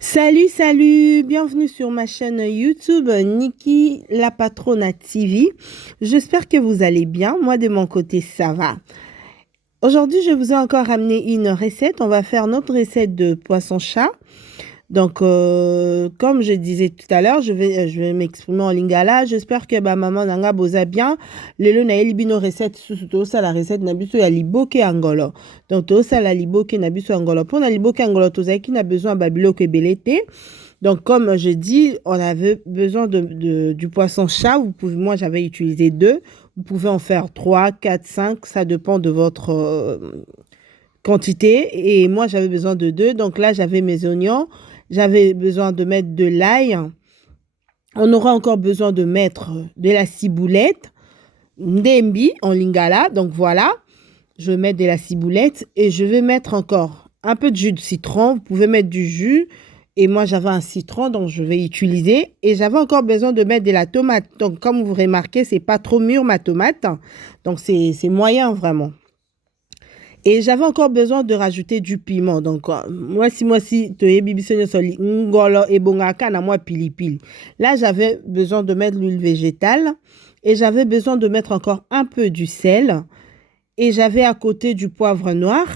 Salut, salut, bienvenue sur ma chaîne YouTube Niki la Patrona TV. J'espère que vous allez bien. Moi, de mon côté, ça va. Aujourd'hui, je vous ai encore ramené une recette. On va faire notre recette de poisson-chat. Donc, comme je disais tout à l'heure, je vais m'exprimer en lingala. J'espère que maman nanga boza bien. Lelo na elibino recette sous ça la recette na biso ya liboke angolo. Donc, to ça la liboke na biso angolo. Pour na liboke angolo, to qui n'a besoin babilo que belete. Donc, comme je dis, on avait besoin du poisson chat. Moi, j'avais utilisé 2. Vous pouvez en faire 3, 4, 5. Ça dépend de votre quantité. Et moi, j'avais besoin de 2. Donc là, j'avais mes oignons. J'avais besoin de mettre de l'ail. On aura encore besoin de mettre de la ciboulette. Ndembi en lingala. Donc voilà. Je vais mettre de la ciboulette. Et je vais mettre encore un peu de jus de citron. Vous pouvez mettre du jus. Et moi, j'avais un citron, donc je vais utiliser. Et j'avais encore besoin de mettre de la tomate. Donc, comme vous remarquez, c'est pas trop mûr ma tomate. Donc, c'est moyen vraiment. Et j'avais encore besoin de rajouter du piment. Donc, moi, si, ngolo et bongaka na moi pili pili. Là, j'avais besoin de mettre l'huile végétale. Et j'avais besoin de mettre encore un peu du sel. Et j'avais à côté du poivre noir.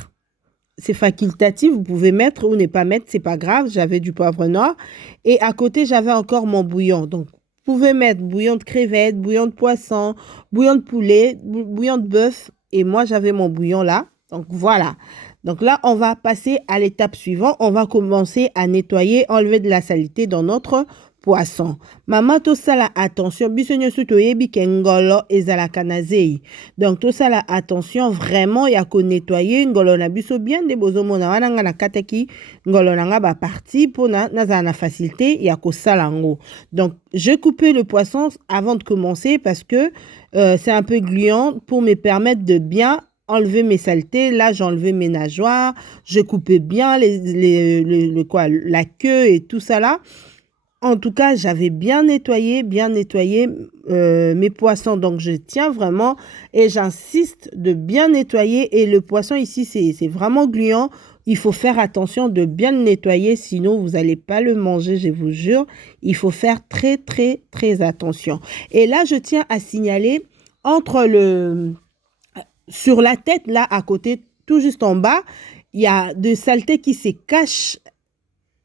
C'est facultatif, vous pouvez mettre ou ne pas mettre, c'est pas grave. J'avais du poivre noir. Et à côté, j'avais encore mon bouillon. Donc, vous pouvez mettre bouillon de crevettes, bouillon de poisson, bouillon de poulet, bouillon de bœuf. Et moi, j'avais mon bouillon là. Donc, voilà. Donc là, on va passer à l'étape suivante. On va commencer à nettoyer, enlever de la saleté dans notre poisson. Maman, tout ça là, attention. Bisogno suto yebi kengolo ezalaka na zei. Donc, tout ça là, attention. Vraiment, il y a qu'à nettoyer. Ngolo na biso bien de bozo mona wana nga na kataki. Ngolo na nga ba parti pour na na facilité. Il y a qu'au salango. Donc, je coupais le poisson avant de commencer parce que c'est un peu gluant pour me permettre de bien enlever mes saletés. Là, j'ai enlevé mes nageoires. Je coupais bien la queue et tout ça là. En tout cas, j'avais bien nettoyé mes poissons. Donc, je tiens vraiment et j'insiste de bien nettoyer. Et le poisson ici, c'est vraiment gluant. Il faut faire attention de bien le nettoyer, sinon vous n'allez pas le manger, je vous jure. Il faut faire très, très, très attention. Et là, je tiens à signaler sur la tête, là, à côté, tout juste en bas, il y a de saleté qui se cachent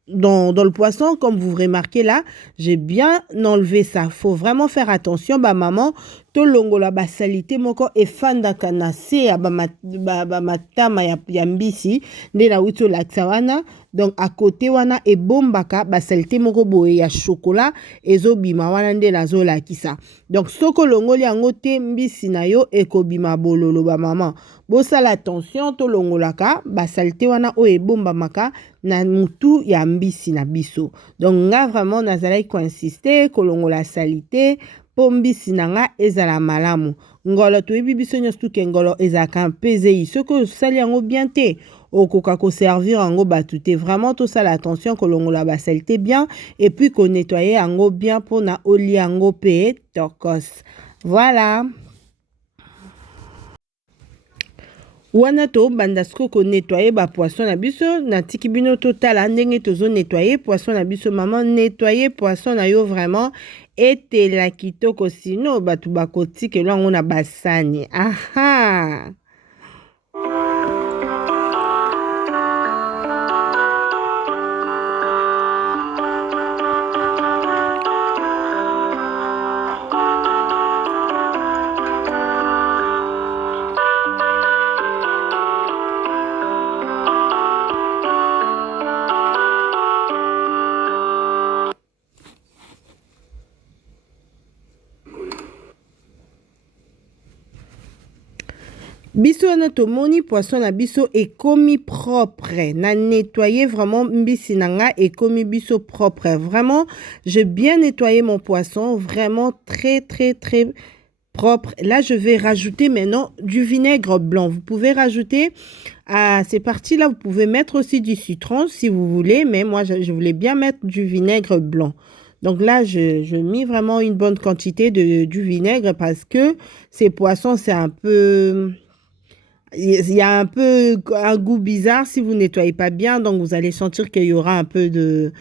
dans le poisson, comme vous remarquez là, j'ai bien enlevé ça. Faut vraiment faire attention, maman. To longo la salité moko e fanda kana se ya matama ya mbisi nde na uto la tsawana. Donc à côté wana e bombaka salité moko boye ya chocolat ezo bima wana nde na zo la kisa. Donc soko longo li yango te mbisi na yo e ko bima bololo maman. Bosala attention to longo laka salité wana o e bomba maka na mutu ya mbisi na biso. Donc nga vraiment nazalaki ko insister ko longo la salité po mbisi nanga ezala malamu. Ngolo toyebi biso nyonso tuke ngolo ezaka mpezei. Soko osali yango bien te, okoka ko servir yango batu te. Vraiment tosala attention kolongola saleté bien et puis ko nettoyer yango bien pour na oli yango pe tokos. Voilà. Wana to bandasko ko nettoyer poisson na biso na tiki bino total ndenge tozo nettoyer poisson na biso maman nettoyer poisson na yo vraiment ete la kitoko sino batu bakotike lwango na basani. Aha. Biso na tomoni poisson na biso ekomi propre. Na nettoyer vraiment mbisi nanga ekomi biso propre. Vraiment, j'ai bien nettoyé mon poisson. Vraiment très, très, très propre. Là, je vais rajouter maintenant du vinaigre blanc. Vous pouvez rajouter à ces parties-là, vous pouvez mettre aussi du citron si vous voulez. Mais moi, je voulais bien mettre du vinaigre blanc. Donc là, je mis vraiment une bonne quantité du vinaigre parce que ces poissons, c'est un peu... il y a un peu un goût bizarre si vous nettoyez pas bien. Donc, vous allez sentir qu'il y aura un peu de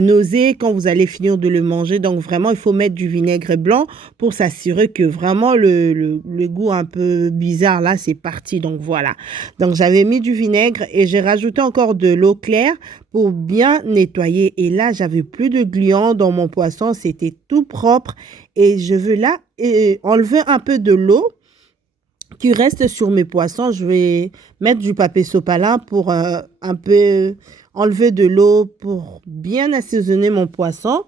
nausée quand vous allez finir de le manger. Donc, vraiment, il faut mettre du vinaigre blanc pour s'assurer que vraiment le goût un peu bizarre, là, c'est parti. Donc, voilà. Donc, j'avais mis du vinaigre et j'ai rajouté encore de l'eau claire pour bien nettoyer. Et là, j'avais plus de gluants dans mon poisson. C'était tout propre. Et je veux là enlever un peu de l'eau qui reste sur mes poissons. Je vais mettre du papier sopalin pour un peu enlever de l'eau pour bien assaisonner mon poisson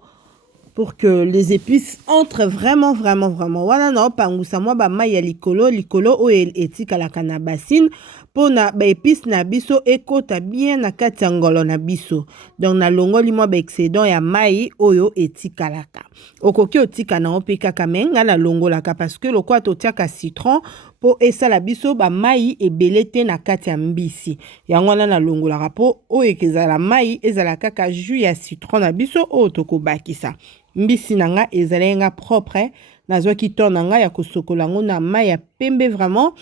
pour que les épices entrent vraiment, vraiment, vraiment. Voilà, non, pangusa moi ba mai ya likolo, likolo o etikalaka na bassine pona ba épices na biso ekota bien na kati ya ngolo na biso. Donc na longoli moi ba excédent ya mai oyo etikalaka. Okoki otika na mpe kaka menga na longolaka parce que lokwa totiaka citron po esala biso ba mai ebele te na kati ya mbisi. Yango wana na longolaka po oyo ekezala mai ezala kaka jus ya citron na biso oyo tokobakisa. Mbisi nanga ezali nga propre nazwaki ton nanga ya kosokola ngo na mai ya pembe vraiment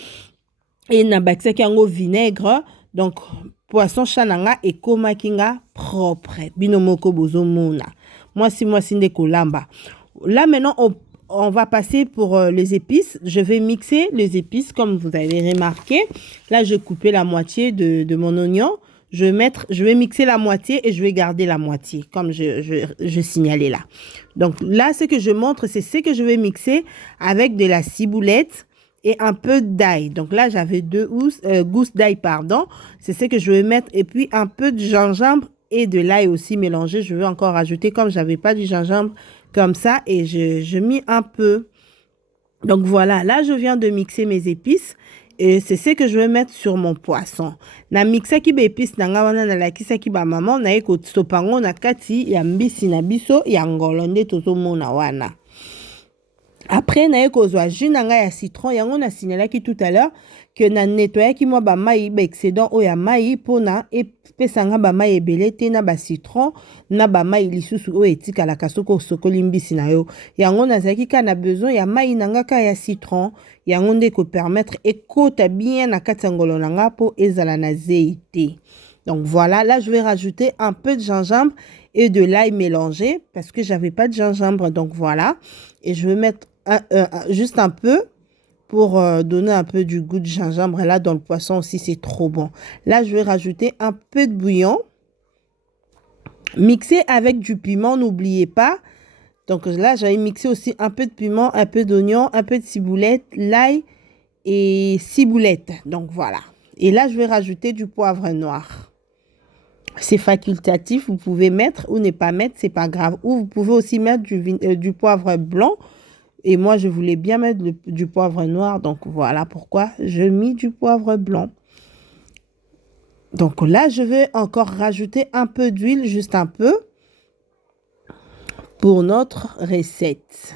et na bakisaki yango vinaigre donc poisson chat nanga ekomaki nga propre bino moko bozomona mwasi nde kolamba. Là maintenant on va passer pour les épices. Je vais mixer les épices comme vous avez remarqué. Là je coupais la moitié de mon oignon. Je vais mixer la moitié et je vais garder la moitié, comme je signalais là. Donc là, ce que je montre, c'est ce que je vais mixer avec de la ciboulette et un peu d'ail. Donc là, j'avais 2 gousses d'ail, pardon. C'est ce que je vais mettre. Et puis un peu de gingembre et de l'ail aussi mélangé. Je vais encore rajouter, comme j'avais pas du gingembre comme ça. Et je mis un peu. Donc voilà, là, je viens de mixer mes épices. Et c'est ce que je vais mettre sur mon poisson. Na mixaki ba épices nanga wana na lakisaki ba maman na eko sopango na kati ya mbisi na biso ya ngolo nde tozomona wana. Après na ekozwa jus nanga ya citron yango na signalaki tout à l'heure que na nettoyaki moi ba mai ba excédent o ya mai pona epesanga ba mai ebele te na ba citron na ba mai lisusu o etikala kasoko sokoli mbisi na yo yango nazaki ka na besoin ya mai nanga ka ya citron yango nde ko permettre ekota bien na kati ya ngolo nanga po ezala na zeite. Donc voilà, là je vais rajouter un peu de gingembre et de l'ail mélangé parce que j'avais pas de gingembre, donc voilà. Et je vais mettre juste un peu pour donner un peu du goût de gingembre. Et là dans le poisson aussi c'est trop bon. Là je vais rajouter un peu de bouillon mixé avec du piment, n'oubliez pas. Donc là j'avais mixé aussi un peu de piment, un peu d'oignon, un peu de ciboulette, l'ail et ciboulette. Donc voilà. Et là je vais rajouter du poivre noir. C'est facultatif, vous pouvez mettre ou ne pas mettre, c'est pas grave. Ou vous pouvez aussi mettre du poivre blanc. Et moi, je voulais bien mettre du poivre noir. Donc, voilà pourquoi je mis du poivre blanc. Donc là, je vais encore rajouter un peu d'huile, juste un peu, pour notre recette.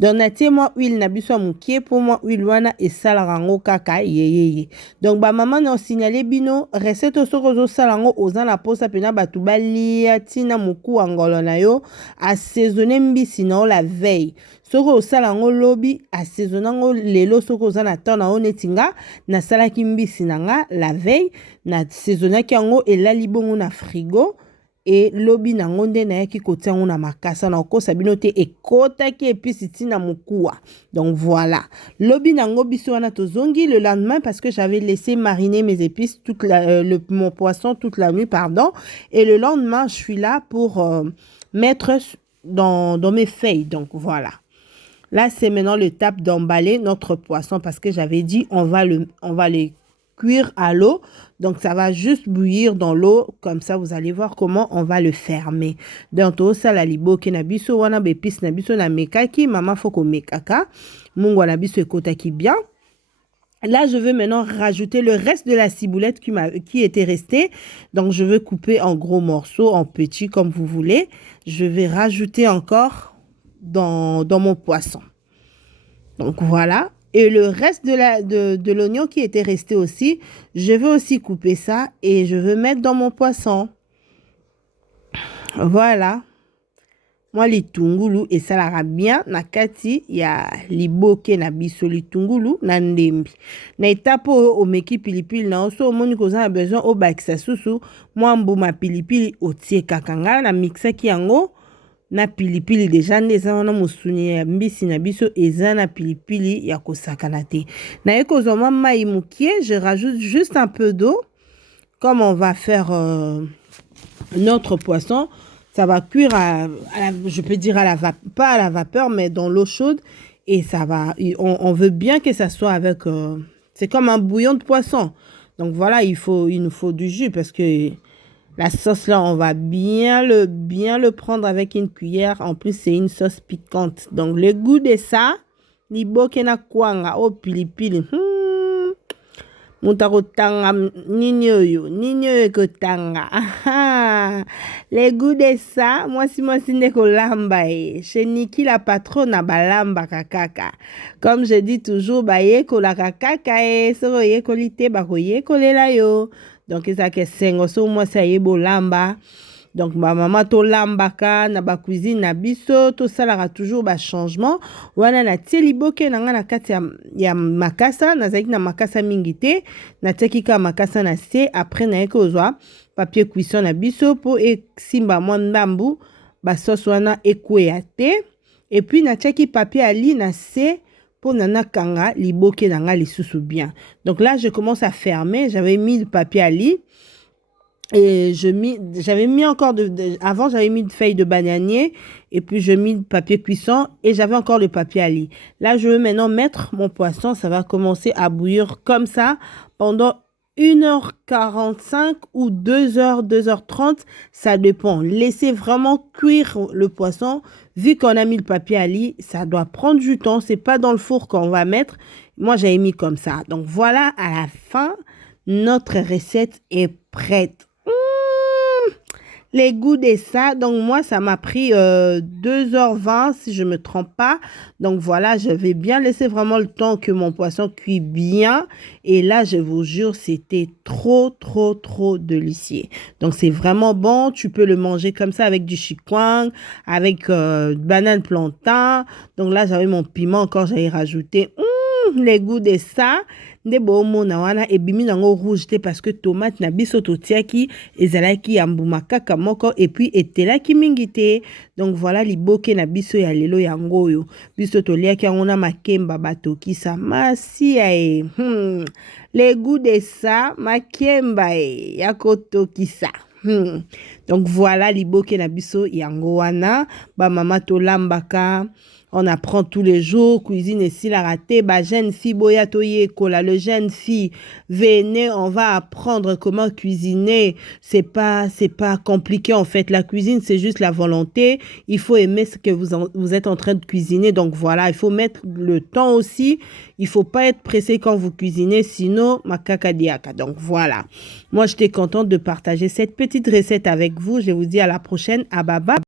Donc, moi huile na biso mukie pour moi huile wana et salarango kaka yeyeye. Donc ba maman n'a signalé bino recette osokozo salango ozana posa pena batu balia tina muku angolo na yo assaisonner mbisi na la veille. Soko salango lobi assaisonnango lelo soko ozana tona onetinga na salaki mbisi nanga la veille na assaisonnaki yango elali bongo na frigo. Et lobi na ngonde na yaki kotia na makasa na okosa bino te ekota ki épice tina mukua. Donc voilà. Lobi na ngo biso wana tozongi le lendemain parce que j'avais laissé mariner mes épices mon poisson toute la nuit, pardon. Et le lendemain, je suis là pour mettre dans mes feuilles. Donc voilà. Là, c'est maintenant l'étape d'emballer notre poisson parce que j'avais dit on va les cuire à l'eau. Donc, ça va juste bouillir dans l'eau. Comme ça, vous allez voir comment on va le fermer. Donc, tout ça, la libo, ki na biso, wana bepis na biso na mekaki, maman foko mekaka. Mungo na biso ekotaki bien. Là, je vais maintenant rajouter le reste de la ciboulette qui était restée. Donc, je vais couper en gros morceaux, en petits, comme vous voulez. Je vais rajouter encore dans mon poisson. Donc, voilà. Et le reste de l'oignon qui était resté aussi, je vais aussi couper ça et je vais mettre dans mon poisson. Voilà. moi litungulu et ça la bien na kati ya liboke na biso litungulu na ndembi na étape o meki pilipili na oso omoni koza na besoin o bakisa susu moi mbuma pilipili otie kakanga na mixaki yango na pilipili déjà neza wana musuni ya mbisi na biso eza na pilipili ya kosakana te na ekozoma mai mukie je rajoute juste un peu d'eau comme on va faire notre poisson. Ça va cuire je peux dire pas à la vapeur, mais dans l'eau chaude. Et ça va, on veut bien que ça soit avec, c'est comme un bouillon de poisson. Donc voilà, il nous faut du jus parce que la sauce là, on va bien le prendre avec une cuillère. En plus, c'est une sauce piquante. Donc le goût de ça, ni bokena kwanga o pilipili. Mutakotanga nini oyo kotanga. Les goûts de ça, moi si ndeko lamba chez Niki la patronne a balamba kakaka. Comme je dis toujours, baye ko la kakaka so ye kolite ba koye kolela yo. Donc ça que sengo so moi ça yebo lamba. Donc ma maman to lambaka na ba cuisine na biso to salara toujours ba changement wana na liboke na nga na kati ya makasa na zaki na makasa mingite na tekika makasa na se après na ekozwa papier cuisson na biso po e simba mwandambu ba sauce wana ekweya te et puis na teki papier ali na se pour nana kanga liboke na nga lisusu bien. Donc là je commence à fermer, j'avais mis le papier ali. Et j'avais mis encore avant j'avais mis de feuilles de bananier et puis je mis de papier cuisson et j'avais encore le papier à lit. Là je veux maintenant mettre mon poisson, ça va commencer à bouillir comme ça pendant 1h45 ou 2h, 2h30, ça dépend. Laissez vraiment cuire le poisson. Vu qu'on a mis le papier à lit, ça doit prendre du temps, c'est pas dans le four qu'on va mettre. Moi j'avais mis comme ça. Donc voilà, à la fin, notre recette est prête. Les goûts de ça, donc moi ça m'a pris 2h20 si je me trompe pas. Donc voilà, je vais bien laisser vraiment le temps que mon poisson cuit bien. Et là je vous jure, c'était trop délicieux. Donc c'est vraiment bon, tu peux le manger comme ça avec du chikwang, avec banane plantain. Donc là j'avais mon piment encore, j'avais rajouté les goûts de ça. Nde bomo na wana ebimi nango rouge te parce que tomate na biso totiaki ezalaki ya mbuma kaka moko et puis etelaki mingi te. Donc voilà liboke na biso ya lelo yango oyo biso toliaki yango na makemba batokisa masi ya les goûts de ça makemba ya kotokisa. Donc voilà liboke na biso yango wana ba mama to lambaka. On apprend tous les jours, cuisine et si la raté, bah jeune fille boya toye kola, le jeune fille, venez, on va apprendre comment cuisiner. C'est pas compliqué en fait. La cuisine, c'est juste la volonté. Il faut aimer ce que vous êtes en train de cuisiner. Donc voilà, il faut mettre le temps aussi. Il faut pas être pressé quand vous cuisinez, sinon makaka diaka. Donc voilà. Moi, j'étais contente de partager cette petite recette avec vous. Je vous dis à la prochaine. À baba.